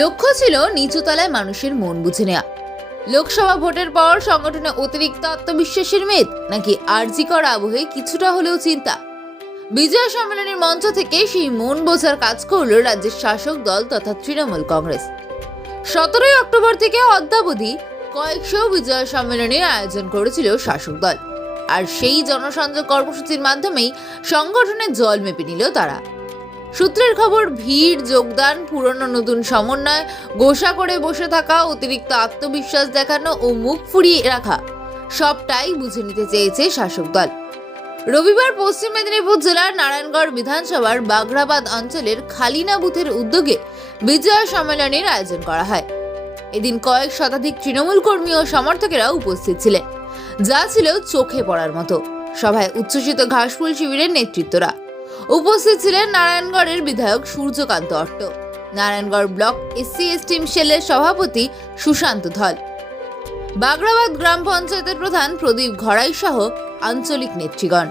লক্ষ্য ছিল নিচুতলায় মানুষের মন বুঝে নেওয়া। লোকসভা ভোটের পর সংগঠনে অতিরিক্ত আত্মবিশ্বাসের মেদ নাকি আর্জিকর আবহে কিছুটা হলেও চিন্তা। বিজয় সম্মেলনের মঞ্চ থেকে সেই মন বোঝার কাজ করল রাজ্যের শাসক দল তথা তৃণমূল কংগ্রেস। সতেরোই অক্টোবর থেকে অদ্যাবধি কয়েকশো বিজয় সম্মেলনের আয়োজন করেছিল শাসক দল। আর সেই জনসংযোগ কর্মসূচির মাধ্যমেই সংগঠনের জল মেপে নিল তারা। সূত্রের খবর, ভিড়, যোগদান, পুরনো নতুন সমন্বয়, গোসা করে বসে থাকা, অতিরিক্ত আত্মবিশ্বাস দেখানো ও মুখ ফুরিয়ে রাখা, সবটাই বুঝে নিতে চেয়েছে শাসক দল। রবিবার পশ্চিম মেদিনীপুর জেলার নারায়ণগড় বিধানসভার বাগড়াবাদ অঞ্চলের খালিনা বুথের উদ্যোগে বিজয় সম্মেলনের আয়োজন করা হয়। এদিন কয়েক শতাধিক তৃণমূল কর্মী ও সমর্থকেরা উপস্থিত ছিলেন। যা ছিল চোখে পড়ার মতো। সভায় উচ্ছ্বসিত ঘাসফুল শিবিরের নেতৃত্বরা। উপস্থিত ছিলেন নারায়ণগড়ের বিধায়ক Suryakanta Atta. Narayangarh block SC ST সেলের সভাপতি সুশান্ত ধল। বাগড়াবাদ গ্রাম পঞ্চায়েতের প্রধান প্রদীপ ঘড়াই সহ আঞ্চলিক নেতৃগণ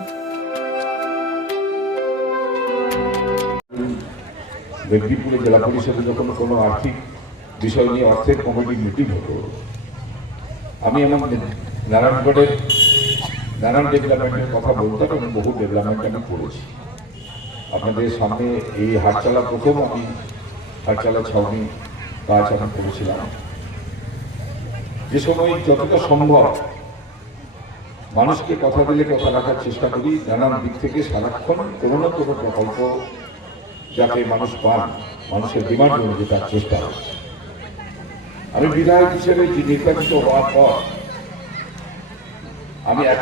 মেদিনীপুরে জেলা পরিষদে যখন কোনো আর্থিক বিষয় নিয়ে অর্থের কমিটি মিটিং হতো, আমি আমার নারায়ণগড়ের নানান ডেভেলপমেন্টের কথা বলতাম এবং বহু ডেভেলপমেন্ট আমি করেছি। আপনাদের সামনে এই হাটচালা প্রথম আমি হাটচালা ছাউনি কাজ আমি করেছিলাম। যে সময় যতটা সম্ভব মানুষকে কথা দিলে, কথা রাখার চেষ্টা করি, নানান দিক থেকে সারাক্ষণ কোনো না কোনো প্রকল্প যাতে মানুষ পান, মানুষের ডিমান্ড অনুযায়ী তার চেষ্টা আমি বিধায়ক হিসেবে যে নির্বাচিত হওয়ার পর আমি এক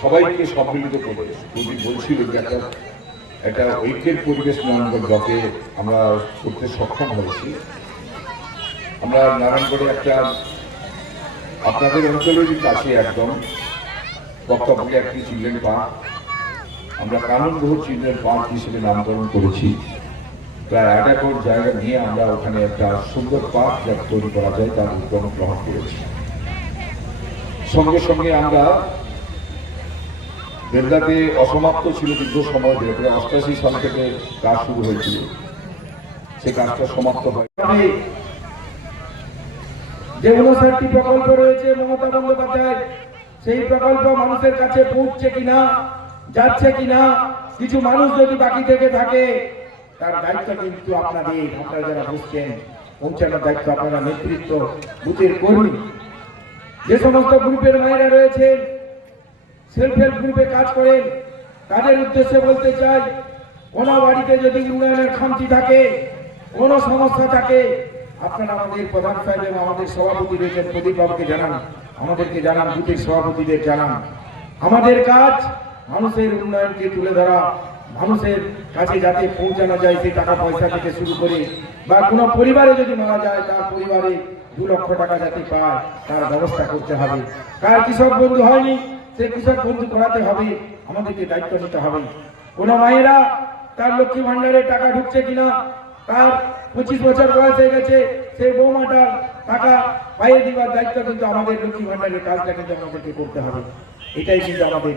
সবাইকে সম্মিলিত করে বলছিল যে একটা একটা ঐক্যের পরিবেশ নারায়ণগড় ব্লকে আমরা করতে সক্ষম হয়েছি। আমরা নারায়ণগড়ে একটা আপনাদের অঞ্চলেরই কাছে একদম বক্তব্যকে একটি চিলড্রেন পার্ক আমরা কাননগ্রহ চিলড্রেন পার্ক হিসেবে নামকরণ করেছি। প্রায় এক একর জায়গা নিয়ে আমরা ওখানে একটা সুন্দর পার্ক যা তৈরি করা যায়, তার উদ্যম গ্রহণ করেছি। সঙ্গে সঙ্গে আমরা বেলদাতে অসমাপ্ত ছিল দীর্ঘ সময় ধরে, প্রায় অষ্টাশি সাল থেকে কাজ শুরু হয়েছিল। সে কাজটা সমাপ্ত হয়। যেগুলো সাতটি প্রকল্প রয়েছে, মমতা বন্দ্যোপাধ্যায়, সেই প্রকল্প মানুষের কাছে পৌঁছছে কিনা, যাচ্ছে কিনা, কিছু মানুষ যদি বাকি থেকে থাকে, তার দায়িত্ব কিন্তু আপনাদের, আপনারা যারা বুঝছেন পৌঁছানোর দায়িত্ব আপনারা, নেতৃত্ব, বুথের কর্মী। যে সমস্ত গ্রুপের মায়েরা রয়েছেন সেলফ হেল্প গ্রুপে কাজ করেন। তাদের উদ্দেশ্যে বলতে চাই, কোনো বাড়িতে যদি উন্নয়নের খামতি থাকে, কোনো সমস্যা থাকে, আপনারা আমাদের প্রধান সাহেব এবং আমাদের সভাপতি রয়েছেন প্রদীপ বাবুকে জানান। আমাদেরকে জানান, বুথের সভাপতিদের জানান। আমাদের কাজ, মানুষের উন্নয়নকে তুলে ধরা, মানুষের কাছে যাতে পৌঁছানো যায় সেই টাকা পয়সা থেকে শুরু করে, বা কোনো পরিবারে যদি মারা যায়, তার পরিবারে দু লক্ষ টাকা যাতে পায়, তার ব্যবস্থা করতে হবে। কার কৃষক বন্ধু হয়নি সে কৃষক বন্ধু করাতে হবে, আমাদেরকে দায়িত্ব নিতে হবে। কোন মায়েরা তার লক্ষ্মী ভান্ডারে টাকা ঢুকছে কিনা তার পঁচিশ বছর বয়স হয়ে গেছে, সেই বৌমাটার টাকা পাইয়ে দেওয়ার দায়িত্ব কিন্তু আমাদের লক্ষ্মী ভান্ডারের কাজটা কিন্তু আমাদেরকে করতে হবে। এটাই কিন্তু আমাদের